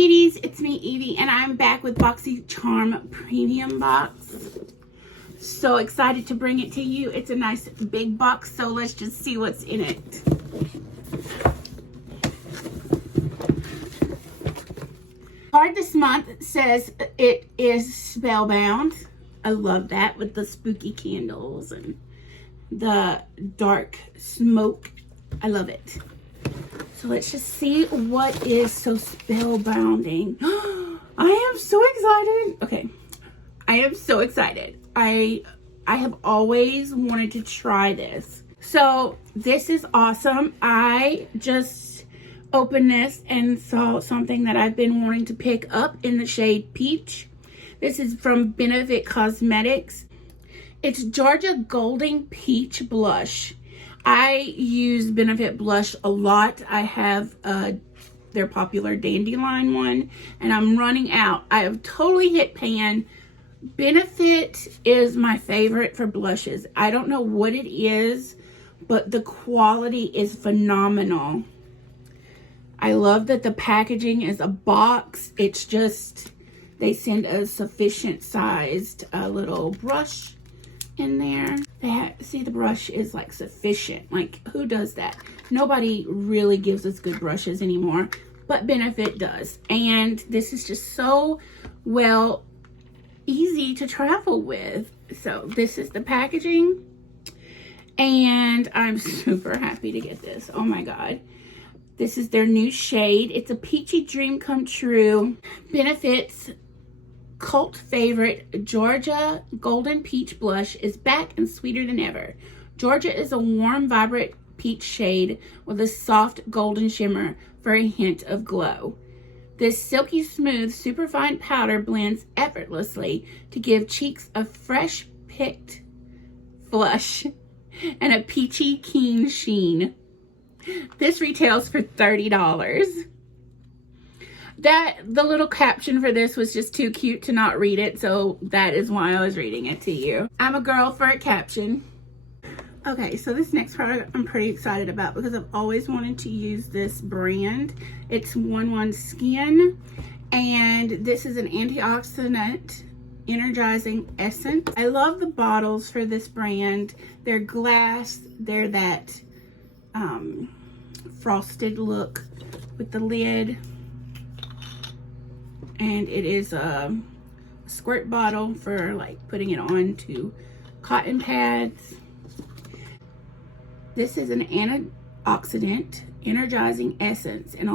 beauties, it's me Evie and I'm back with BoxyCharm Premium Box. So excited to bring it to you. It's a nice big box, so let's just see what's in it. Card this month says it is spellbound. I love that with the spooky candles and the dark smoke. I love it. So let's just see what is so spellbinding. I am so excited. Okay, I am so excited. I have always wanted to try this. So this is awesome. I just opened this and saw something that I've been wanting to pick up in the shade Peach. This is from Benefit Cosmetics. It's Georgia Golden Peach Blush. I use Benefit blush a lot. I have their popular Dandelion one, and I'm running out. I have totally hit pan. Benefit is my favorite for blushes. I don't know what it is, but the quality is phenomenal. I love that the packaging is a box. It's just, they send a sufficient sized little brush in there. See, the brush is like sufficient. Like, who does that? Nobody really gives us good brushes anymore, but Benefit does. And this is just so easy to travel with. So this is the packaging, and I'm super happy to get this. Oh my god, this is their new shade. It's a peachy dream come true. Benefit's cult favorite Georgia Golden Peach Blush is back and sweeter than ever. Georgia is a warm, vibrant peach shade with a soft golden shimmer for a hint of glow. This silky smooth, superfine powder blends effortlessly to give cheeks a fresh picked flush and a peachy keen sheen. This retails for $30. The little caption for this was just too cute to not read it, so that is why I was reading it to you. I'm a girl for a caption. Okay, so this next product I'm pretty excited about because I've always wanted to use this brand. It's 1-1 Skin, and this is an antioxidant energizing essence. I love the bottles for this brand. They're glass. They're that frosted look with the lid. And it is a squirt bottle for like putting it on to cotton pads. This is an antioxidant energizing essence in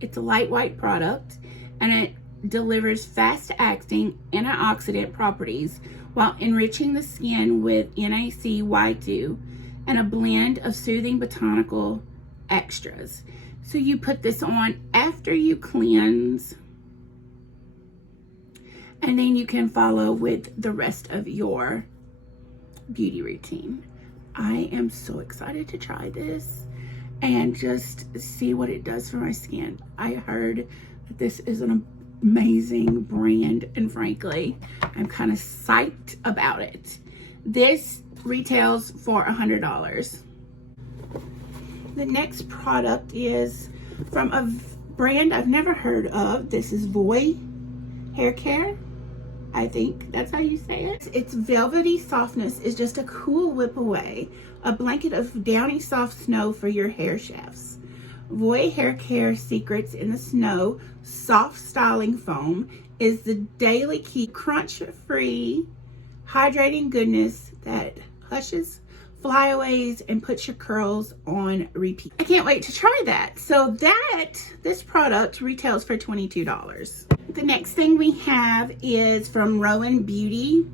it's a light white product, and it delivers fast acting antioxidant properties while enriching the skin with NAC/Y2 and a blend of soothing botanical extras. So you put this on after you cleanse, and then you can follow with the rest of your beauty routine. I am so excited to try this and just see what it does for my skin. I heard that this is an amazing brand, and frankly, I'm kind of psyched about it. This retails for $100. The next product is from a brand I've never heard of. This isVoir hair care. I think that's how you say it. Its velvety softness is just a cool whip away. A blanket of downy soft snow for your hair shafts.Voir hair care secrets in the snow soft styling foam is the daily key crunch-free, hydrating goodness that hushes flyaways and puts your curls on repeat. I can't wait to try that. So this product retails for $22. The next thing we have is from Roen Beauty.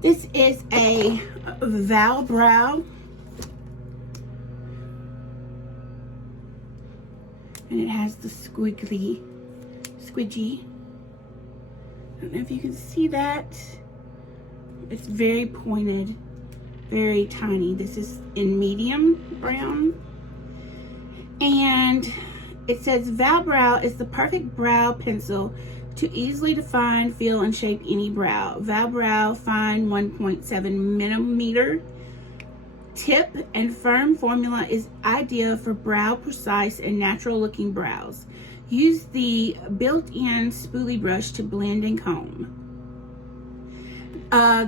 This is a Vowel Brow, and it has the squidgy. I don't know if you can see that. It's very pointed, very tiny. This is in medium brown. And it says Vowbrow is the perfect brow pencil to easily define, fill, and shape any brow. Vowbrow fine 1.7 millimeter tip and firm formula is ideal for brow precise and natural looking brows. Use the built-in spoolie brush to blend and comb.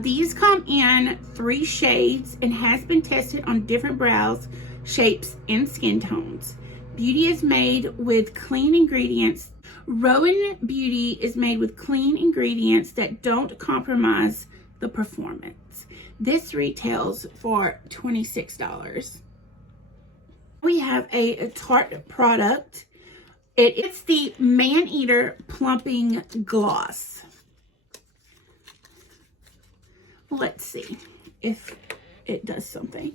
These come in 3 shades and has been tested on different brows, shapes, and skin tones. Beauty is made with clean ingredients. Roen Beauty is made with clean ingredients that don't compromise the performance. This retails for $26. We have a Tarte product. It's the Maneater Plumping Gloss. Let's see if it does something.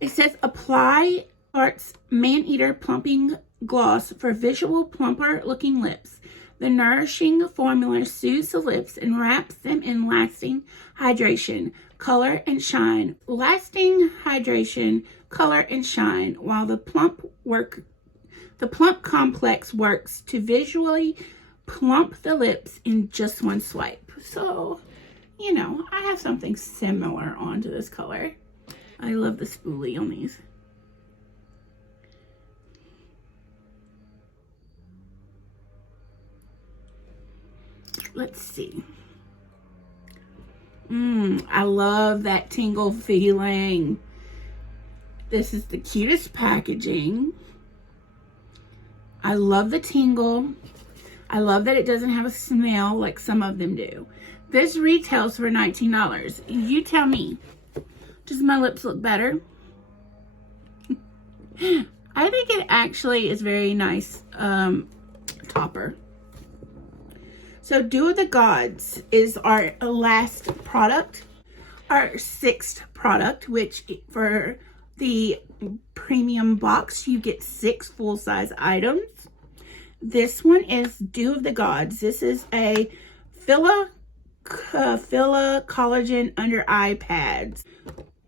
It says apply Tarte's Maneater Plumping Gloss for visual plumper looking lips. The nourishing formula soothes the lips and wraps them in lasting hydration, color, and shine. Lasting hydration, color, and shine, while the plump complex works to visually plump the lips in just one swipe. So, you know, I have something similar onto this color. I love the spoolie on these. Let's see. I love that tingle feeling. This is the cutest packaging. I love the tingle. I love that it doesn't have a smell like some of them do. This retails for $19. You tell me, does my lips look better? I think it actually is very nice topper. So Dew of the Gods is our last product, our 6th product, which for the premium box, you get 6 full-size items. This one is Dew of the Gods. This is a Filla Collagen under eye pads.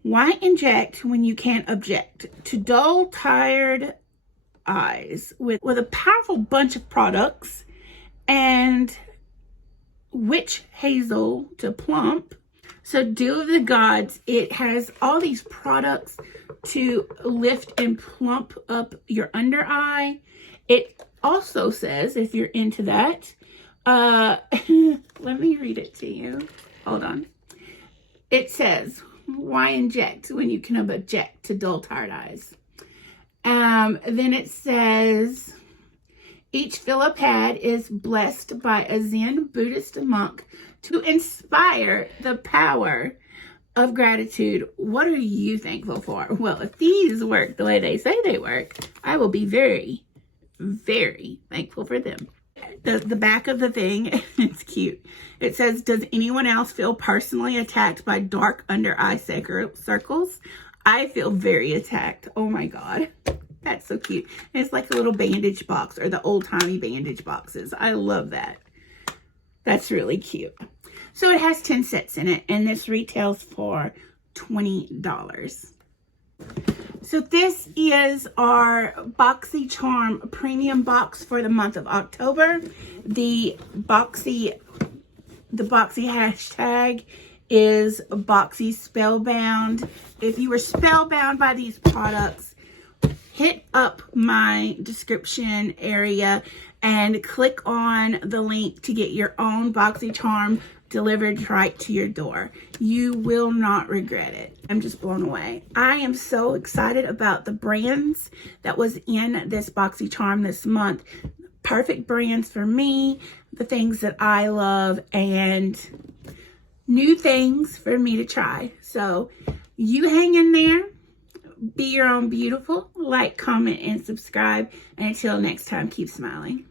Why inject when you can't object? To dull, tired eyes with a powerful bunch of products and witch hazel to plump. So Dew of the Gods, it has all these products to lift and plump up your under eye. It also says, if you're into that, let me read it to you. Hold on. It says, why inject when you can object to dull, tired eyes? Then it says, each philopad is blessed by a Zen Buddhist monk to inspire the power of gratitude. What are you thankful for? Well, if these work the way they say they work, I will be very, very thankful for them. The back of the thing, it's cute. It says, does anyone else feel personally attacked by dark under eye circles? I feel very attacked. Oh my God. That's so cute. And it's like a little bandage box, or the old-timey bandage boxes. I love that. That's really cute. So it has 10 sets in it, and this retails for $20. So this is our BoxyCharm premium box for the month of October. The Boxy hashtag is Boxy Spellbound. If you were spellbound by these products, hit up my description area and click on the link to get your own BoxyCharm delivered right to your door. You will not regret it. I'm just blown away. I am so excited about the brands that was in this BoxyCharm this month. Perfect brands for me, the things that I love, and new things for me to try. So you hang in there. Be your own beautiful. Like, comment, and subscribe. And until next time, keep smiling.